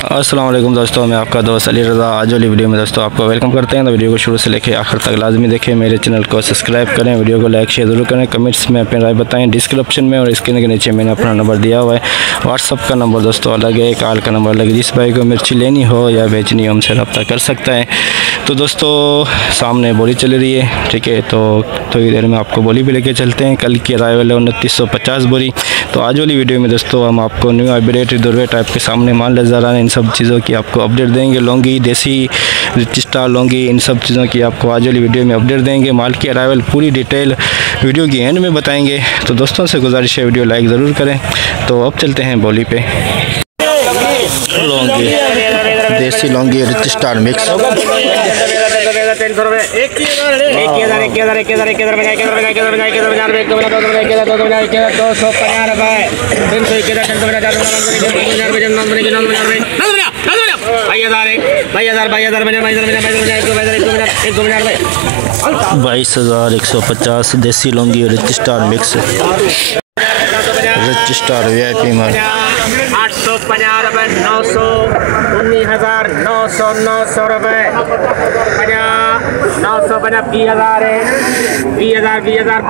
अस्सलाम वालेकुम दोस्तों, मैं आपका दोस्त अली रज़ा। आज वाली वीडियो में दोस्तों आपको वेलकम करते हैं। तो वीडियो को शुरू से लेकर आखिर तक लाजमी देखें। मेरे चैनल को सब्सक्राइब करें, वीडियो को लाइक शेयर ज़रूर करें, कमेंट्स में अपनी राय बताएं। डिस्क्रिप्शन में और स्क्रीन के नीचे मैंने अपना नंबर दिया हुआ है। व्हाट्सअप का नंबर दोस्तों अलग है, कॉल का नंबर अलग है। जिस भाई को मिर्ची लेनी हो या बेचनी हो हमसे रब्ता कर सकता है। तो दोस्तों सामने बोली चल रही है, ठीक है। तो थोड़ी देर में आपको बोली भी लेके चलते हैं। कल की अराइवल है 2950 बोरी। तो आज वाली वीडियो में दोस्तों हम आपको न्यू हाइब्रिड दुर्वे टाइप के सामने माल नज़र आ रहे हैं। इन सब चीज़ों की आपको अपडेट देंगे। लौंगी, देसी, रिच स्टार लौंगी, इन सब चीज़ों की आपको आज वाली वीडियो में अपडेट देंगे। माल की अराइवल पूरी डिटेल वीडियो की एंड में बताएंगे। तो दोस्तों से गुजारिश है वीडियो लाइक ज़रूर करें। तो अब चलते हैं बोली पे। लौंगी, देसी लौंगी, रिच स्टार मिक्स 22,150 देसी Laungi rich star mix, rich star VIP माल 850 रुपये, 900, 19,900 रुपये, 950, 20,000 है, 20,000,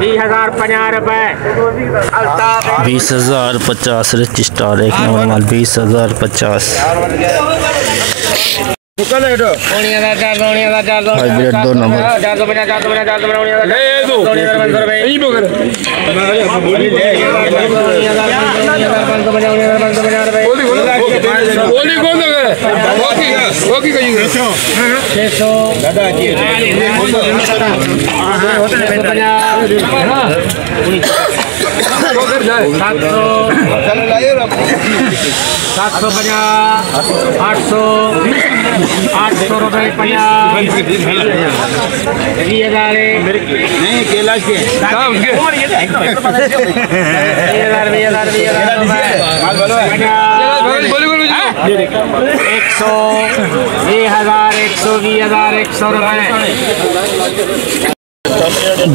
20,050 रुपये, 20,050 रिच स्टार एक नंबर माल 20,050। हाइब्रिड 2 नंबर 750, 800 रुपये, 20,000 नहीं कैलाश के 100,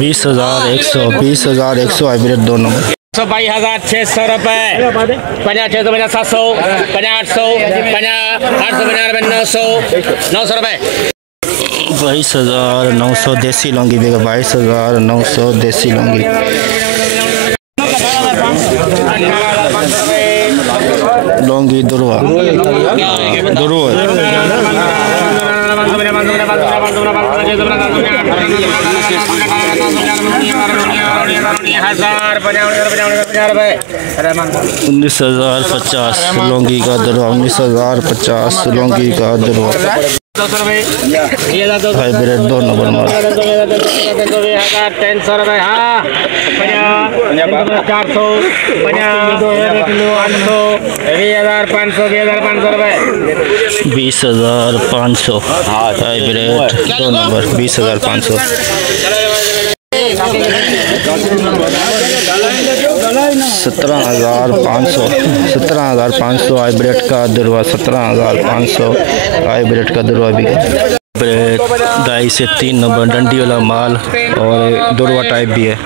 20,100 हाइब्रिड 2 नंबर 22,600 रुपये, 50, 700, 800, 850 रुपये, 900 रुपये, 22,900 देसी लौंगी बेगा 22,900 देसी लौंगी। लौंगी दुरवा 19,050 लौंगी का दरवा, 19,050 लौंगी का दरवा। हाइब्रिड 2 नंबर माल 300 रुपये, हाँ 400, 20,500 रुपये, 20,500 हाइब्रिड 2 नंबर 20,500। 17,500 हाइब्रिड का दरवा, 17,500 हाइब्रिड का दरवा भी। 2.5 से 3 नंबर डंडी वाला माल और दुरवा टाइप भी है।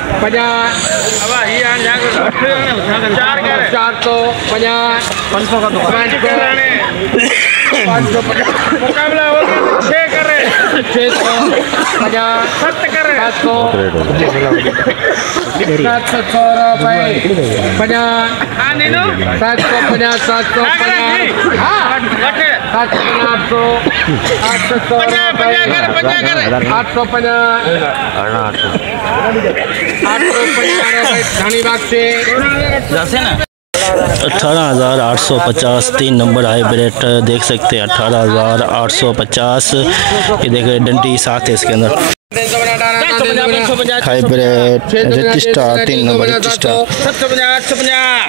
18,850 3 नंबर हाइब्रिड देख सकते हैं। 18,850 ये देखें डंडी साथ है इसके अंदर। Hybrid rich star 3 number rich star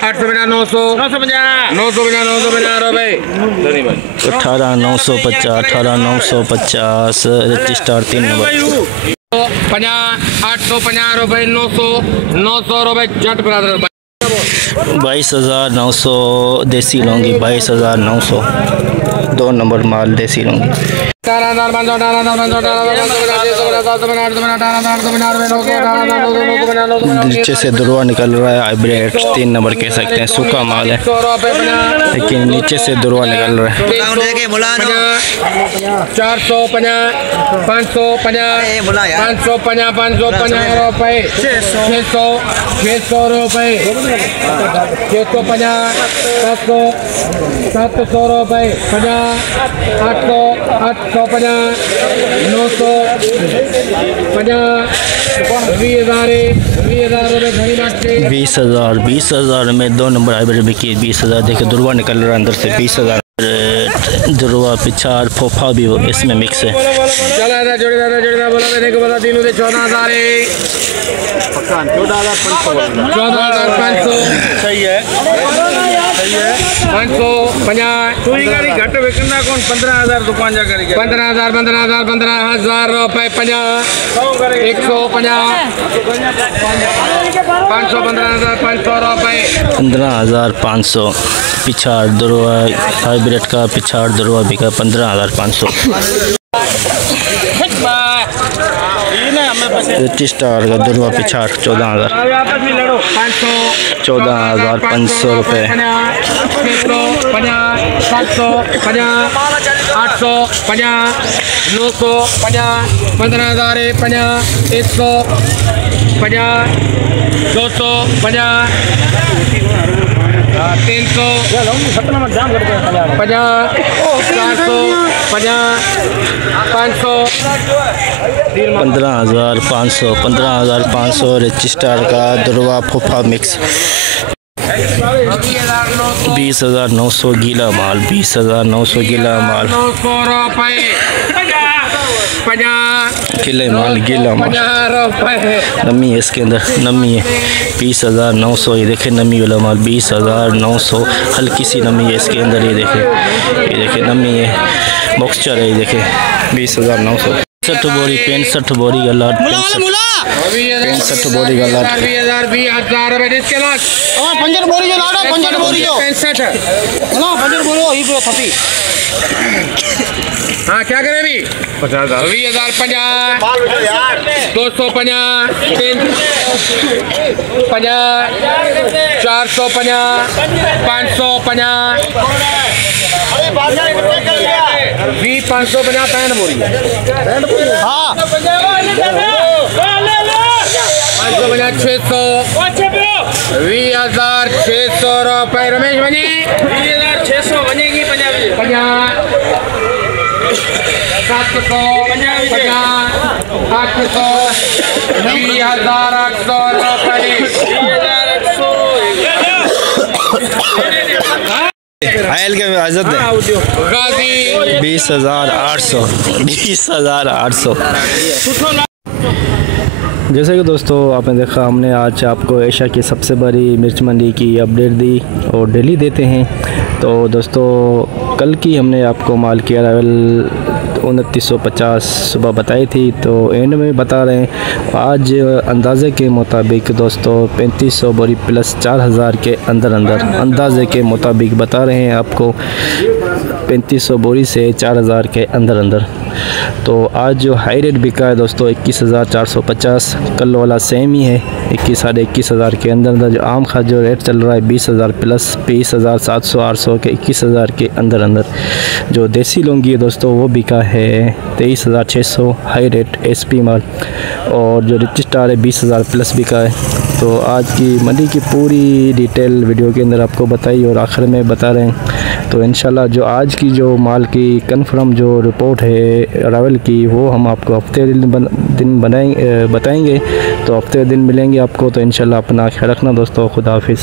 18,950 rich star 3 number 850 रुपये, 900 रुपये जट बराबर 22,900 देसी लौंगी 22,900 2 नंबर माल देसी लौंगी। नीचे से दुरवा निकल रहा है। हाइब्रिड 3 नंबर कह सकते हैं, सूखा माल है लेकिन नीचे से दुरवा निकल रहा है। 450 550 550 550 रुपए 600 रुपए 650 700 रुपए 50 800 850 900 50 20,000 में 2 नंबर हाइब्रिड बिकी 20,000। देखिए दुरवा निकल रहा है अंदर से 20,000। दुरवा पिछाड़ फोफा भी इसमें मिक्स है। 14,500 सही है 550 घट विकंदा कौन 15,000 दुकान जा करी 15,000 15,000 रुपए 50 150 500 15,500 रुपए 15,500। पिछाड़ दुरवा हाइब्रिड का पिछाड़ दुरवा बिका 15,500। स्टार का दुरवा पिछाड़ 14,000 14,500 रुपये 750 850 950 15,000 50 150 250 300 50 400 500 15,500 15,500 रजिस्टर का दुरवा फूफा मिक्स 20,900 गीला माल 20,900 गीला माल 900 रुपए 50 गीले माल गीला माल नमी है इसके अंदर नमी है 20,900। ये देखे नमी वाला माल 20,900 हल्की सी नमी है इसके अंदर। ये देखे नमी है मॉइस्चर है। ये देखे 20,900 65 बोरी 65 बोरी का लाट 65 बोरी का लाट 20,000 रुपए इसके लाट 65 बोरी जो लाट 65 बोरी जो 65 ना 65 बोरी ही पूरा थपी। हाँ क्या करें अभी 50,000 20,050 250 350 450 550 550 पैंट बोरी हाँ 550 600 20,600 रुपए रमेश बनी 20,600 बनेगी 50 700 50 800 20,800 रुपए 20,800 जैसे कि दोस्तों आपने देखा हमने आज आपको एशिया की सबसे बड़ी मिर्च मंडी की अपडेट दी और डेली देते हैं। तो दोस्तों कल की हमने आपको माल की अराइवल 2950 सुबह बताई थी, तो एंड में बता रहे हैं आज अंदाजे के मुताबिक दोस्तों 3500 बोरी प्लस 4,000 के अंदर अंदाजे के मुताबिक बता रहे हैं आपको 3500 बोरी से 4,000 के अंदर। तो आज जो हाई रेट बिका है दोस्तों 21,450, कल वाला सेम ही है 21 साढ़े 21,000 के अंदर। जो आम का जो रेट चल रहा है 20,000 प्लस 20,700 800 के 21,000 के अंदर। जो देसी लौंगी है दोस्तों वो बिका है 23,600 हाई रेट SP माल, और जो रिच स्टार है 20,000 प्लस बिका है। तो आज की मंडी की पूरी डिटेल वीडियो के अंदर आपको बताई और आखिर में बता रहे हैं। तो इंशाल्लाह जो आज की जो माल की कंफर्म जो रिपोर्ट है अराइवल की वो हम आपको हफ्ते दिन बताएंगे। तो हफ्ते दिन मिलेंगे आपको। तो इंशाल्लाह अपना ख्याल रखना दोस्तों। खुदा हाफिज़।